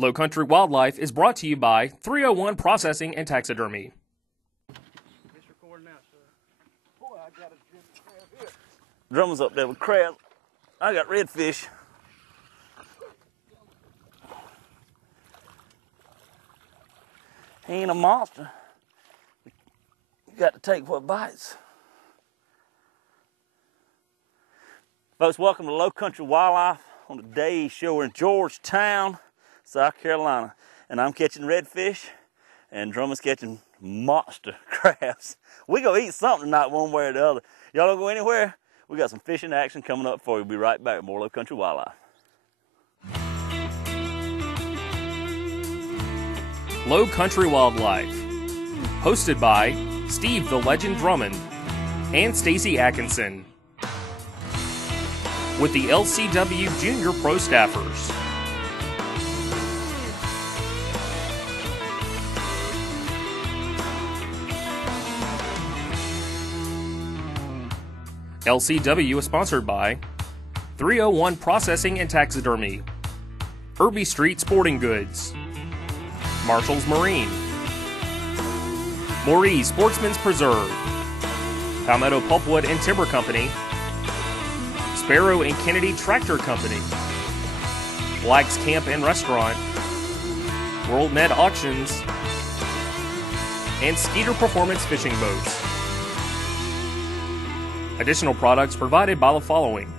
Low Country Wildlife is brought to you by 301 Processing and Taxidermy. Drummond's up there with crab. I got redfish. He ain't a monster. You got to take what bites. Folks, welcome to Low Country Wildlife on today's show. We're in Georgetown, South Carolina, and I'm catching redfish, and Drummond's catching monster crabs. We gonna eat something tonight, one way or the other. Y'all don't go anywhere. We got some fishing action coming up for you. We'll be right back with more Low Country Wildlife. Low Country Wildlife, hosted by Steve the Legend Drummond and Stacy Atkinson, with the LCW Junior Pro Staffers. LCW is sponsored by 301 Processing and Taxidermy, Irby Street Sporting Goods, Marshall's Marine, Maurice Sportsman's Preserve, Palmetto Pulpwood and Timber Company, Sparrow and Kennedy Tractor Company, Black's Camp and Restaurant, World Med Auctions, and Skeeter Performance Fishing Boats. Additional products provided by the following.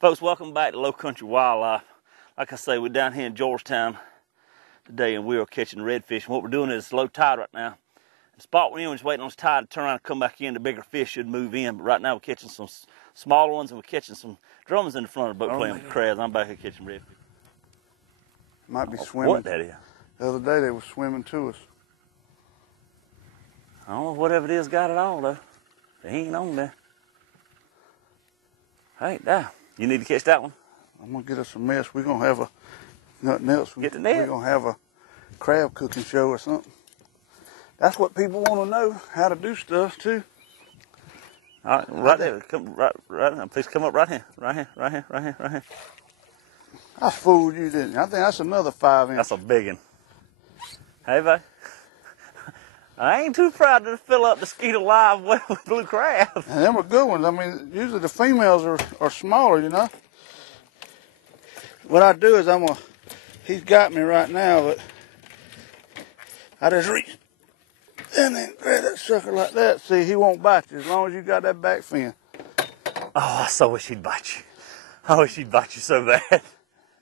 Folks, welcome back to Low Country Wildlife. Like I say, we're down here in Georgetown today, and we are catching redfish. And what we're doing is low tide right now. The spot we're in, we're just waiting on this tide to turn around and come back in. The bigger fish should move in, but right now we're catching some smaller ones, and we're catching some Drummonds in the front of the boat playing with crabs. I'm back here catching redfish. Might be swimming. What that is? The other day they were swimming to us. I don't know, whatever it is got it all though. They ain't on there. Hey, there. You need to catch that one. I'm gonna get us a mess. We're gonna have nothing else. Get the net. We're gonna have a crab cooking show or something. That's what people want to know, how to do stuff too. All right, right there. Come right now. Please come up right here. Right here. I fooled you, didn't you? I think that's another 5 inch. That's a big one. Hey, babe. I ain't too proud to fill up the Skeeter live well with blue crab. And them are good ones. I mean, usually the females are smaller, you know. What I do is he's got me right now, but I just reach and then grab that sucker like that. See, he won't bite you as long as you got that back fin. Oh, I so wish he'd bite you. I wish he'd bite you so bad.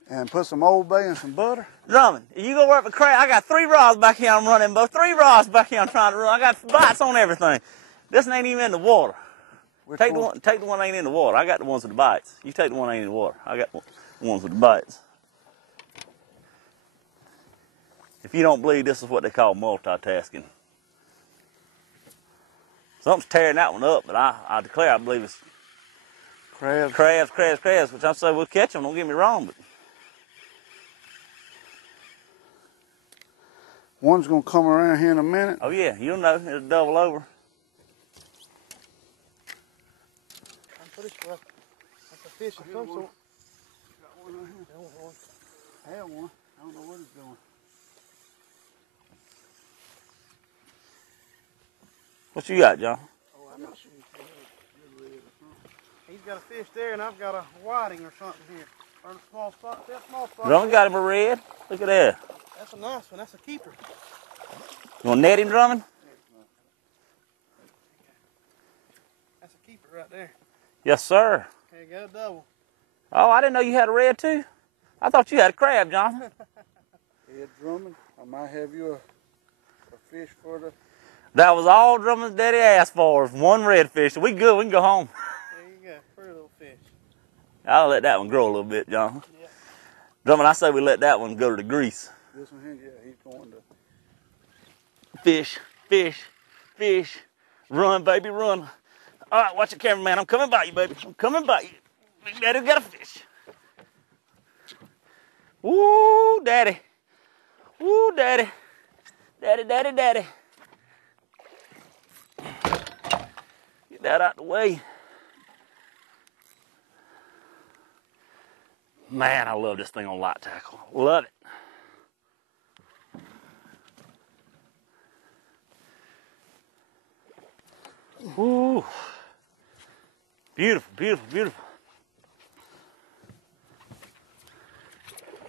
And put some Old Bay and some butter. Drummond, you go work with crab. I got 3 rods back here I'm running, both 3 rods back here I'm trying to run. I got bites on everything. This one ain't even in the water. Take the one that ain't in the water. I got the ones with the bites. You take the one that ain't in the water. I got the ones with the bites. If you don't believe, this is what they call multitasking. Something's tearing that one up, but I declare I believe it's crabs, which I'm saying we'll catch them, don't get me wrong, but one's gonna come around here in a minute. oh yeah, you'll know, it'll double over. I'm pretty sure that's a fish of some sort. Got one right here. I have one. I don't know what it's doing. What you got, John? Oh, I'm not sure. He's got a fish there, and I've got a whiting or something here. Or a small spot. That small spot. Drummond got him a red. Look at that. That's a nice one. That's a keeper. You want to net him, Drummond? That's a keeper right there. Yes, sir. There you go, double. Oh, I didn't know you had a red too. I thought you had a crab, John. Ed Drummond, I might have you a fish for the... That was all Drummond's daddy asked for, one redfish. We good, we can go home. There you go, pretty little fish. I'll let that one grow a little bit, John. Yeah. Drummond, I say we let that one go to the grease. This one here, yeah, he's going to... Fish. Run, baby, run. All right, watch the cameraman. I'm coming by you, baby. I'm coming by you. Big Daddy's got a fish. Woo, Daddy. Woo, Daddy. Daddy. Get that out the way. Man, I love this thing on light tackle. Love it. Ooh. Beautiful, beautiful, beautiful.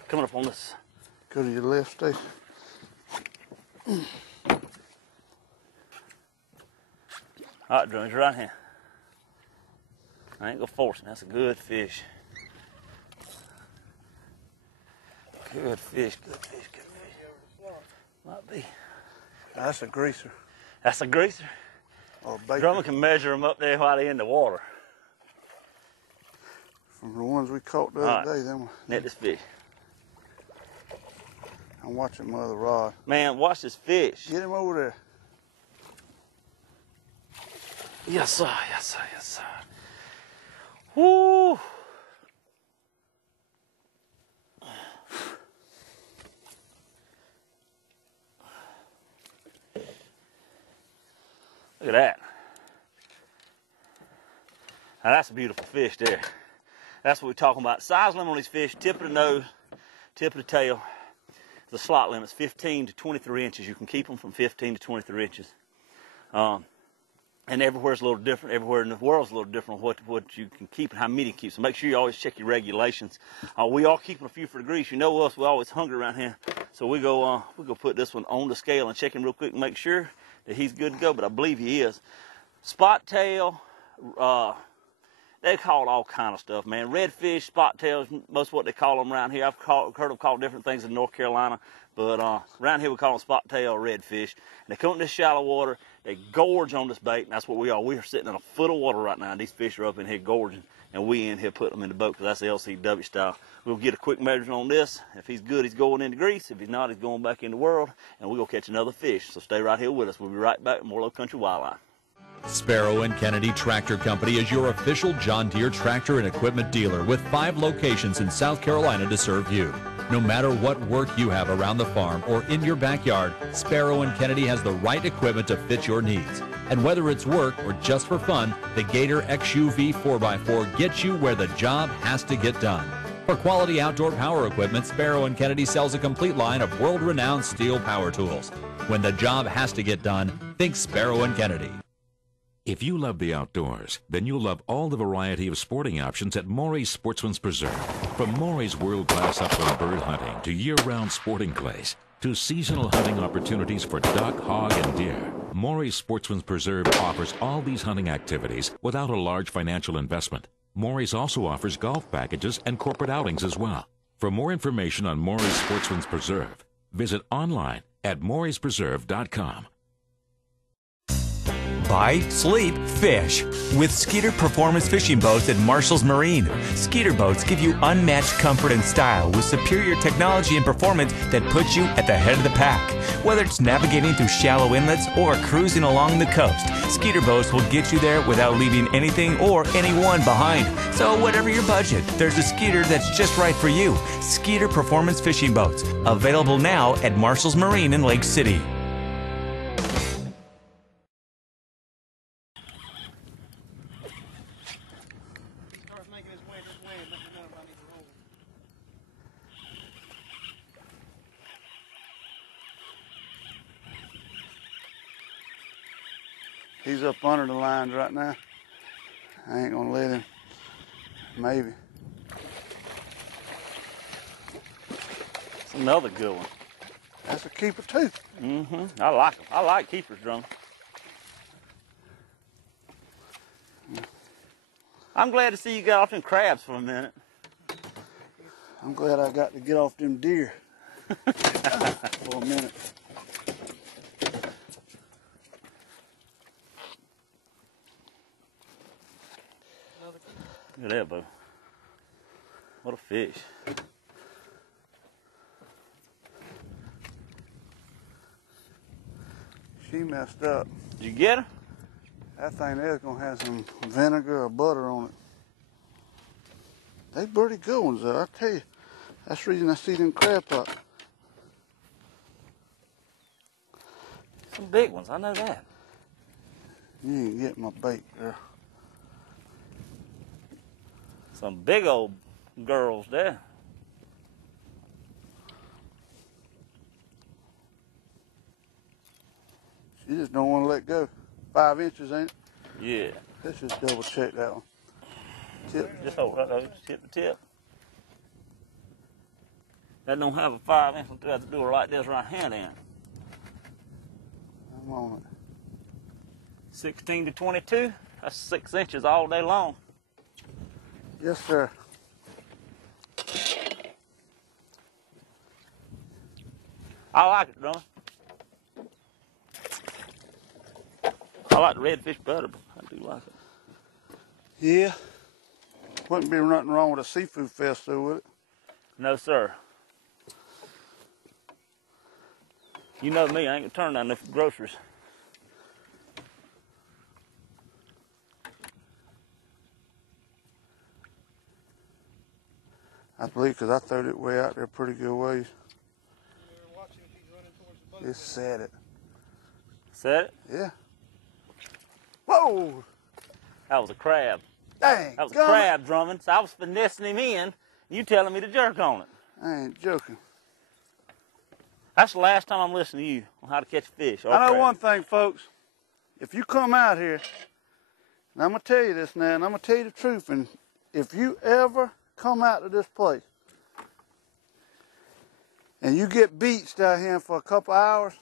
Coming up on this. Go to your left, Steve. All right, Drone, your right hand. I ain't gonna force him. That's a good fish. Good fish, good fish, good fish. Might be. That's a greaser. That's a greaser. Or a bait. Drummer can measure them up there while they're in the water. From the ones we caught the other day, them. Net this fish. I'm watching my other rod. Man, watch this fish. Get him over there. Yes, sir. Yes, sir. Yes, sir. Woo! Look at that. Now that's a beautiful fish there. That's what we're talking about. Size limit on these fish, tip of the nose, tip of the tail. The slot limit's 15 to 23 inches. You can keep them from 15 to 23 inches. And everywhere's a little different. Everywhere in the world's a little different what you can keep and how many you keep. So make sure you always check your regulations. We are keeping a few for the grease. You know us, we're always hungry around here. So we go put this one on the scale and check him real quick and make sure that he's good to go, but I believe he is. Spot tail, they call it all kind of stuff, man. Redfish, spot tails, most of what they call them around here. I've heard them called different things in North Carolina, but around here we call them spot tail or redfish. And they come in this shallow water, they gorge on this bait, and that's what we are. We are sitting in a foot of water right now, and these fish are up in here gorging, and we in here putting them in the boat because that's the LCW style. We'll get a quick measurement on this. If he's good, he's going into grease. If he's not, he's going back in the world, and we're going to catch another fish. So stay right here with us. We'll be right back with more Low Country Wildlife. Sparrow & Kennedy Tractor Company is your official John Deere tractor and equipment dealer with 5 locations in South Carolina to serve you. No matter what work you have around the farm or in your backyard, Sparrow & Kennedy has the right equipment to fit your needs. And whether it's work or just for fun, the Gator XUV 4x4 gets you where the job has to get done. For quality outdoor power equipment, Sparrow & Kennedy sells a complete line of world-renowned steel power tools. When the job has to get done, think Sparrow & Kennedy. If you love the outdoors, then you'll love all the variety of sporting options at Maury's Sportsman's Preserve. From Maury's world-class upland bird hunting to year-round sporting clays to seasonal hunting opportunities for duck, hog, and deer, Maury's Sportsman's Preserve offers all these hunting activities without a large financial investment. Maury's also offers golf packages and corporate outings as well. For more information on Maury's Sportsman's Preserve, visit online at mauryspreserve.com. Buy, sleep, fish with Skeeter Performance Fishing Boats at Marshall's Marine. Skeeter boats give you unmatched comfort and style with superior technology and performance that puts you at the head of the pack. Whether it's navigating through shallow inlets or cruising along the coast, Skeeter boats will get you there without leaving anything or anyone behind. So whatever your budget, there's a Skeeter that's just right for you. Skeeter Performance Fishing Boats, available now at Marshall's Marine in Lake City. He's up under the lines right now. I ain't gonna let him. Maybe. It's another good one. That's a keeper too. Mm-hmm. I like them. I like keepers, Drum. I'm glad to see you got off them crabs for a minute. I'm glad I got to get off them deer for a minute. Look at that, Bo. What a fish. She messed up. Did you get her? That thing there's gonna have some vinegar or butter on it. They pretty good ones though, I tell you. That's the reason I see them crab pots. Some big ones, I know that. You ain't getting my bait, girl. Some big old girls there. just don't want to let go. 5 inches, ain't it? Yeah. Let's just double check that one. Tip. Just hold right there. Just hit the tip. That don't have a 5 inch. I have to do it like this right hand in. I'm on it. 16 to 22. That's 6 inches all day long. Yes, sir. I like it, Drummond. I like the redfish better, but I do like it. Yeah. Wouldn't be nothing wrong with a seafood fest, though, would it? No, sir. You know me, I ain't gonna turn down no groceries. I believe because I throwed it way out there pretty good ways. It set it. Set it? Yeah. Whoa! That was a crab. Dang. That was a crab, Drummond. So I was finessing him in, you telling me to jerk on it. I ain't joking. That's the last time I'm listening to you on how to catch fish. Or I know crab. one thing, folks. If you come out here, and I'm going to tell you this now, and I'm going to tell you the truth, and if you ever come out to this place, and you get beached out here for a couple hours,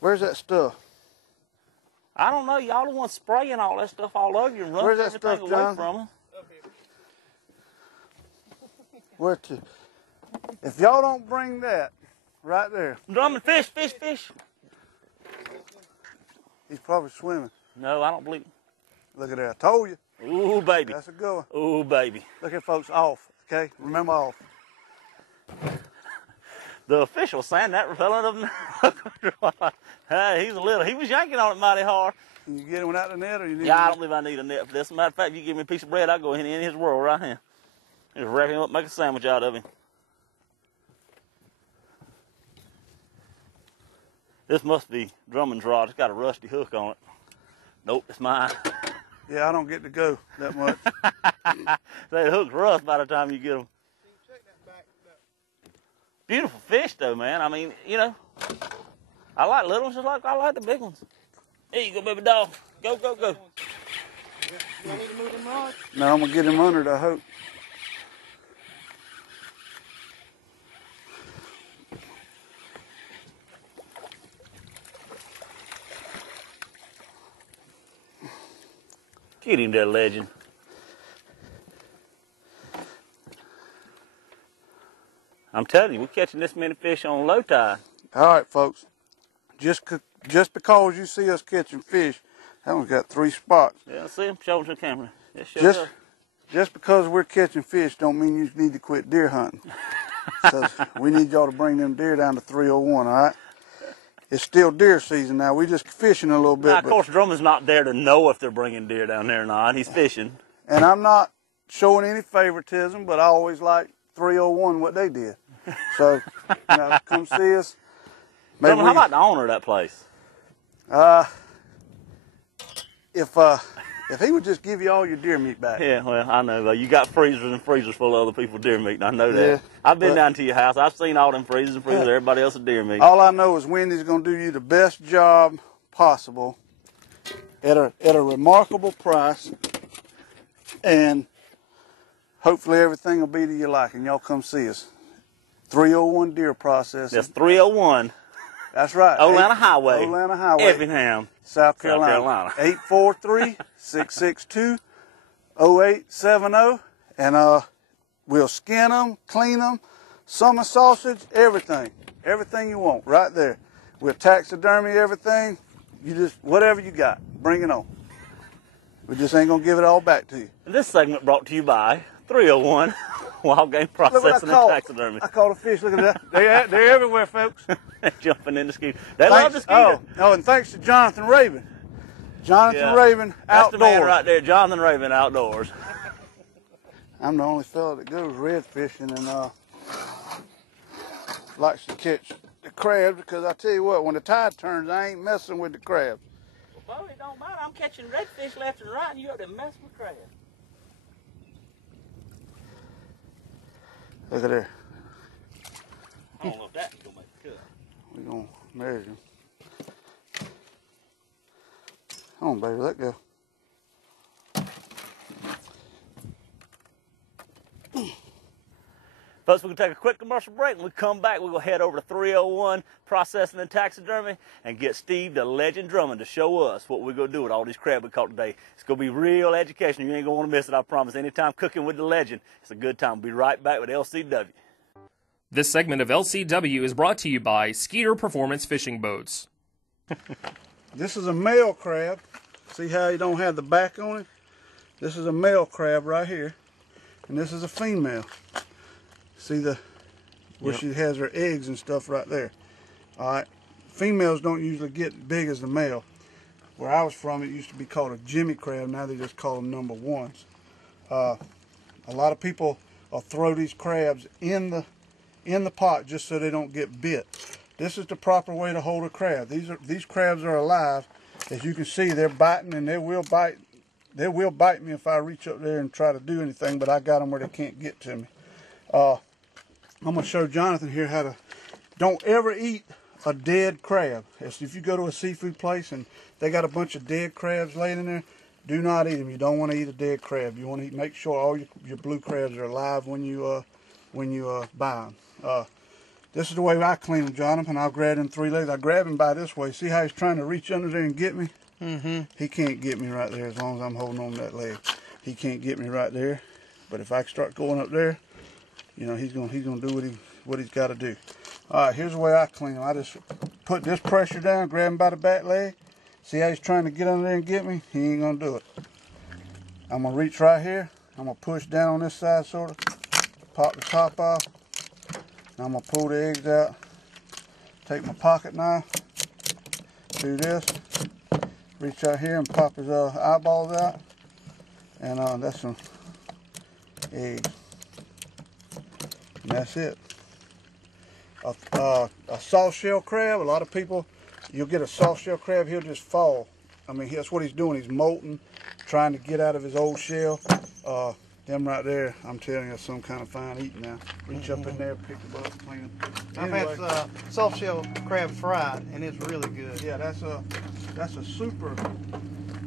where's that stuff? I don't know. Y'all the ones spraying all that stuff all over you and running Where's that everything stuff, away John? from them. Where to? If y'all don't bring that right there. Drummond, fish, fish, fish. He's probably swimming. No, I don't believe it. Look at that. I told you. Ooh, baby. That's a good one. Ooh, baby. Look at folks off, okay? Remember off. The official signed that repellent of him. Hey, he was yanking on it mighty hard. Can you get him without the net, or you need? Yeah, I don't believe I need a net for this. As a matter of fact, if you give me a piece of bread, I'll go in his world right here. Just wrap him up, make a sandwich out of him. This must be Drummond's rod. It's got a rusty hook on it. Nope, it's mine. Yeah, I don't get to go that much. That hook's rust by the time you get them. Beautiful fish, though, man. I mean, you know, I like little ones just like I like the big ones. Here you go, baby dog. Go, go, go. No, I'm going to get him under the hook. Get him there, legend. I'm telling you, we're catching this many fish on low tide. All right, folks. Just because you see us catching fish, that one's got 3 spots. Yeah, see him? Show him to the camera. Yeah, sure Just because we're catching fish don't mean you need to quit deer hunting. So we need y'all to bring them deer down to 301, all right? It's still deer season now. We just fishing a little bit. Now, of course, Drummond's not there to know if they're bringing deer down there or not. He's fishing. And I'm not showing any favoritism, but I always like 301 what they did. So, you know, come see us. Maybe Drummond, how about the owner of that place? If he would just give you all your deer meat back. Yeah, well, I know. You got freezers and freezers full of other people's deer meat, and I know that. Yeah, I've been down to your house. I've seen all them freezers and freezers of everybody else's deer meat. All I know is Wendy's going to do you the best job possible at a remarkable price, and hopefully everything will be to your liking. Y'all come see us. 301 Deer Processing. That's 301. That's right. Atlanta Highway. Atlanta Highway. Effingham, South Carolina. 843-662-0870. And we'll skin them, clean them, summer sausage, everything. Everything you want right there. We'll taxidermy everything. You just, whatever you got, bring it on. We just ain't going to give it all back to you. This segment brought to you by 301 Wild Game Processing and Taxidermy. I caught a fish. Look at that. They're everywhere, folks. Jumping in the skeeter. They love the skeeter. Oh, and thanks to Jonathan Raven. Jonathan Raven That's Outdoors. the man right there, Jonathan Raven Outdoors. I'm the only fella that goes red fishing and likes to catch the crabs, because I tell you what, when the tide turns, I ain't messing with the crabs. Well, Bo, it don't matter. I'm catching redfish left and right, and you up there messing with crabs. Look at there. I don't know if that's going to make the cut. We're going to measure them. on, baby, let go. Folks, we're going to take a quick commercial break. When we come back, we're going to head over to 301 Processing and Taxidermy and get Steve the Legend Drummond to show us what we're going to do with all these crab we caught today. It's going to be real educational. You ain't going to want to miss it, I promise. Anytime cooking with the Legend, it's a good time. We'll be right back with LCW. This segment of LCW is brought to you by Skeeter Performance Fishing Boats. This is a male crab. See how he don't have the back on it? This is a male crab right here, and this is a female. See where she has her eggs and stuff right there. All right, females don't usually get big as the male. Where I was from, it used to be called a Jimmy crab. Now they just call them number ones. A lot of people will throw these crabs in the pot just so they don't get bit. This is the proper way to hold a crab. These crabs are alive. As you can see, they're biting, and they will bite. They will bite me if I reach up there and try to do anything, but I got them where they can't get to me. I'm going to show Jonathan here how to, don't ever eat a dead crab. If you go to a seafood place and they got a bunch of dead crabs laying in there, do not eat them. You don't want to eat a dead crab. You want to make sure all your blue crabs are alive when you buy them. This is the way I clean them, Jonathan. I'll grab them 3 legs. I grab him by this way. See how he's trying to reach under there and get me? He can't get me right there as long as I'm holding on to that leg. He can't get me right there. But if I start going up there, you know, he's gonna do what he's got to do. All right, here's the way I clean him. I just put this pressure down, grab him by the back leg. See how he's trying to get under there and get me? He ain't gonna do it. I'm gonna reach right here. I'm gonna push down on this side, sort of. Pop the top off. And I'm gonna pull the eggs out. Take my pocket knife. Do this. Reach out here and pop his eyeballs out. And that's some eggs. And that's it. A soft shell crab, a lot of people, you'll get a soft shell crab, he'll just fall. I mean, that's what he's doing. He's molting, trying to get out of his old shell. Them right there, I'm telling you, some kind of fine eating now. Reach up in there, pick them up, clean them. Anyway, I've had soft shell crab fried, and it's really good. Yeah, that's a super,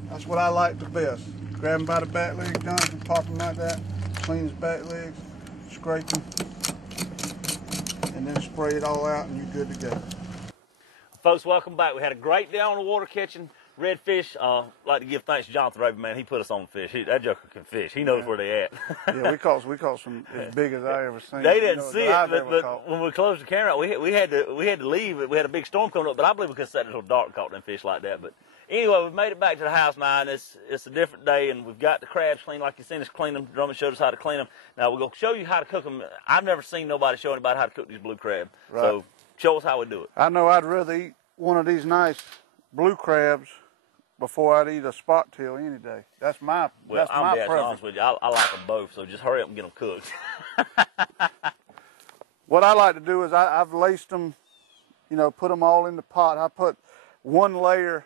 that's what I like the best. Grab him by the back leg, Jonathan, pop him like that, clean his back legs, scrape him, and then spray it all out, and you're good to go. Folks, welcome back. We had a great day on the water catching redfish. I'd like to give thanks to Jonathan Raven, man. He put us on the fish. That joker can fish. He knows where they at. Yeah, we caught some as big as I ever seen. They didn't see it, but when we closed the camera out, we had to leave. We had a big storm coming up, but I believe we could have sat until dark caught them fish like that. But anyway, we've made it back to the house now, and it's a different day, and we've got the crabs clean like you've seen us clean them. Drummond showed us how to clean them. Now we're going to show you how to cook them. I've never seen nobody show anybody how to cook these blue crab. Right. So show us how we do it. I know I'd rather eat one of these nice blue crabs before I'd eat a spot tail any day. That's my preference. I'm being honest with you. I like them both, so just hurry up and get them cooked. What I like to do is I've laced them, you know, put them all in the pot. I put one layer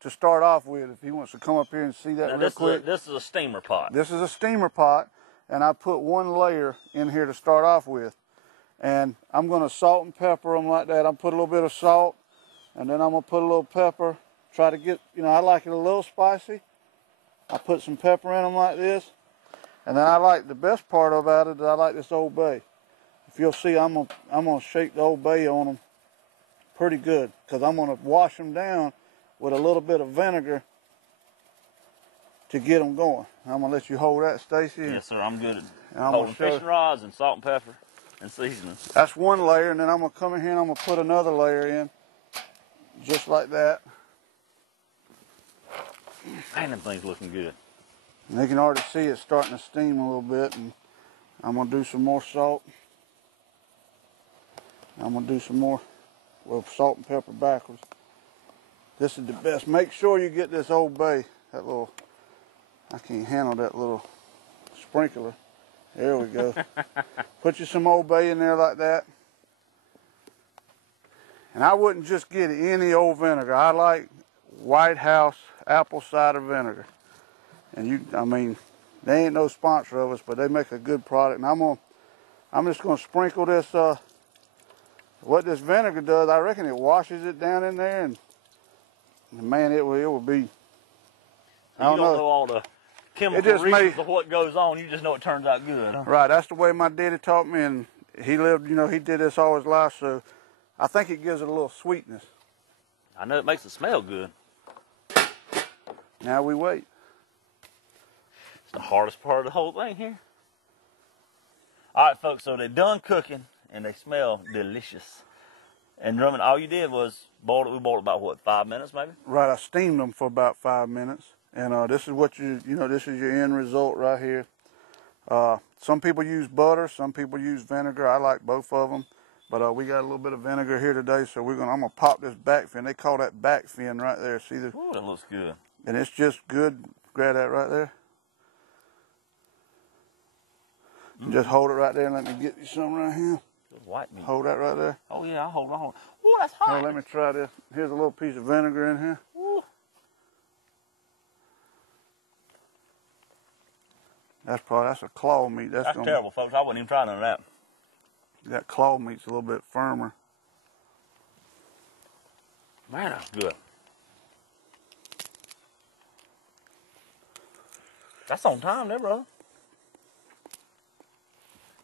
to start off with. If he wants to come up here and see that now, real quick. This is a steamer pot. This is a steamer pot, and I put one layer in here to start off with. And I'm going to salt and pepper them like that. I'm put a little bit of salt, and then I'm going to put a little pepper. Try to get, you know, I like it a little spicy. I put some pepper in them like this. And then I like, the best part about it is I like this Old Bay. If you'll see, I'm gonna shake the Old Bay on them pretty good, because I'm gonna wash them down with a little bit of vinegar to get them going. I'm gonna let you hold that, Stacy. Yes, sir. I'm good at holding fishing rods and salt and pepper and seasoning. That's one layer, and then I'm gonna come in here and I'm gonna put another layer in, just like that. Man, them things looking good. And you can already see it starting to steam a little bit, and I'm gonna do some more salt. I'm gonna do some more, well, salt and pepper backwards. This is the best. Make sure you get this Old Bay, that little, I can't handle that little sprinkler. There we go. Put you some Old Bay in there like that. And I wouldn't just get any old vinegar. I like White House apple cider vinegar. And I mean, they ain't no sponsor of us, but they make a good product. And I'm just gonna sprinkle this, what this vinegar does, I reckon it washes it down in there, and man, it will be I don't you don't know. know all the chemical just reasons may- of what goes on. You just know it turns out good. Huh? Right, that's the way my daddy taught me, and he lived, you know, he did this all his life, so I think it gives it a little sweetness. I know it makes it smell good. Now we wait. It's the hardest part of the whole thing here. All right, folks, so they're done cooking, and they smell delicious. And Drummond, all you did was boil it. We boiled about, what, 5 minutes maybe? Right, I steamed them for about 5 minutes, and this is what you know, this is your end result right here. Some people use butter, some people use vinegar. I like both of them, but we got a little bit of vinegar here today, so I'm gonna pop this back fin. They call that back fin right there. See the? Ooh, that looks good. And it's just good. Grab that right there. Just hold it right there and let me get you some right here. Good white meat. Hold that right there. Oh yeah, I'll hold on. Ooh, that's Now hot. let me try this. Here's a little piece of vinegar in here. Ooh. That's a claw meat. That's terrible, folks. I wouldn't even try none of that. That claw meat's a little bit firmer. Man, that's good. That's on time there, brother.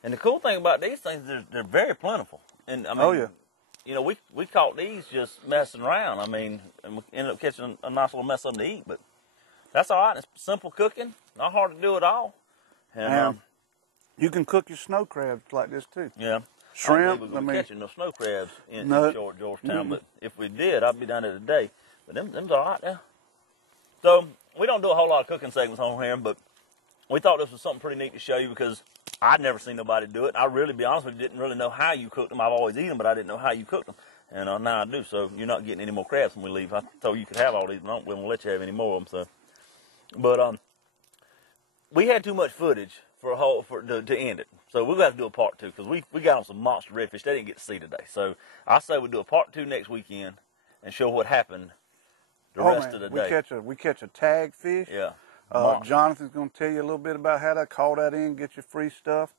And the cool thing about these things, they're very plentiful. And I mean, Oh, yeah. You know, we caught these just messing around. I mean, and we ended up catching a nice little mess of them to eat. But that's all right. It's simple cooking, not hard to do at all. And You can cook your snow crabs like this too. yeah, Shrimp. I I mean, mean, catching no snow crabs in No. Georgetown. But if we did, I'd be down there today. But them's all right now. So we don't do a whole lot of cooking segments on here, but we thought this was something pretty neat to show you because I'd never seen nobody do it. I really, be honest with you, didn't really know how you cooked them. I've always eaten them, but I didn't know how you cooked them. And now I do, so you're not getting any more crabs when we leave. I told you could have all these, but we won't let you have any more of them. So, but we had too much footage to end it. So we've got to do a part 2 because we got on some monster redfish they didn't get to see today. So I say we do a part 2 next weekend and show what happened the rest of the day. We catch a tag fish. Yeah. Jonathan's going to tell you a little bit about how to call that in, get your free stuff.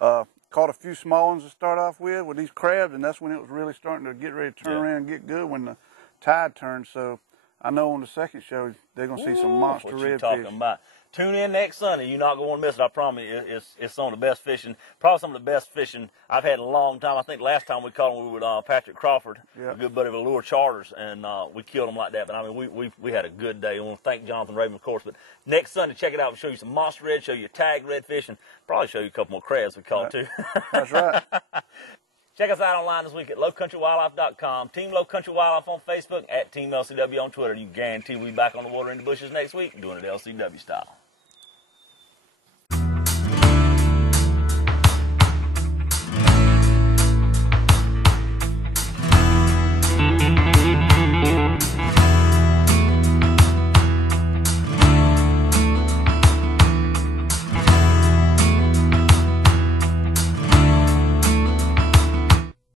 Caught a few small ones to start off with these crabs, and that's when it was really starting to get ready to turn around and get good when the tide turned. So I know on the second show they're going to see some monster what you redfish. talking about. Tune in next Sunday. You're not going to miss it. I promise you. It's some of the best fishing, probably some of the best fishing I've had in a long time. I think last time we caught him, we were with Patrick Crawford, a good buddy of Allure Charters, and we killed him like that. But I mean, we had a good day. I want to thank Jonathan Raven, of course. But next Sunday, check it out. We'll show you some monster red, show you tag redfish, and probably show you a couple more crabs we caught too. That's right. Check us out online this week at lowcountrywildlife.com. Team Low Country Wildlife on Facebook, at Team LCW on Twitter. You guarantee we'll be back on the water in the bushes next week doing it LCW style.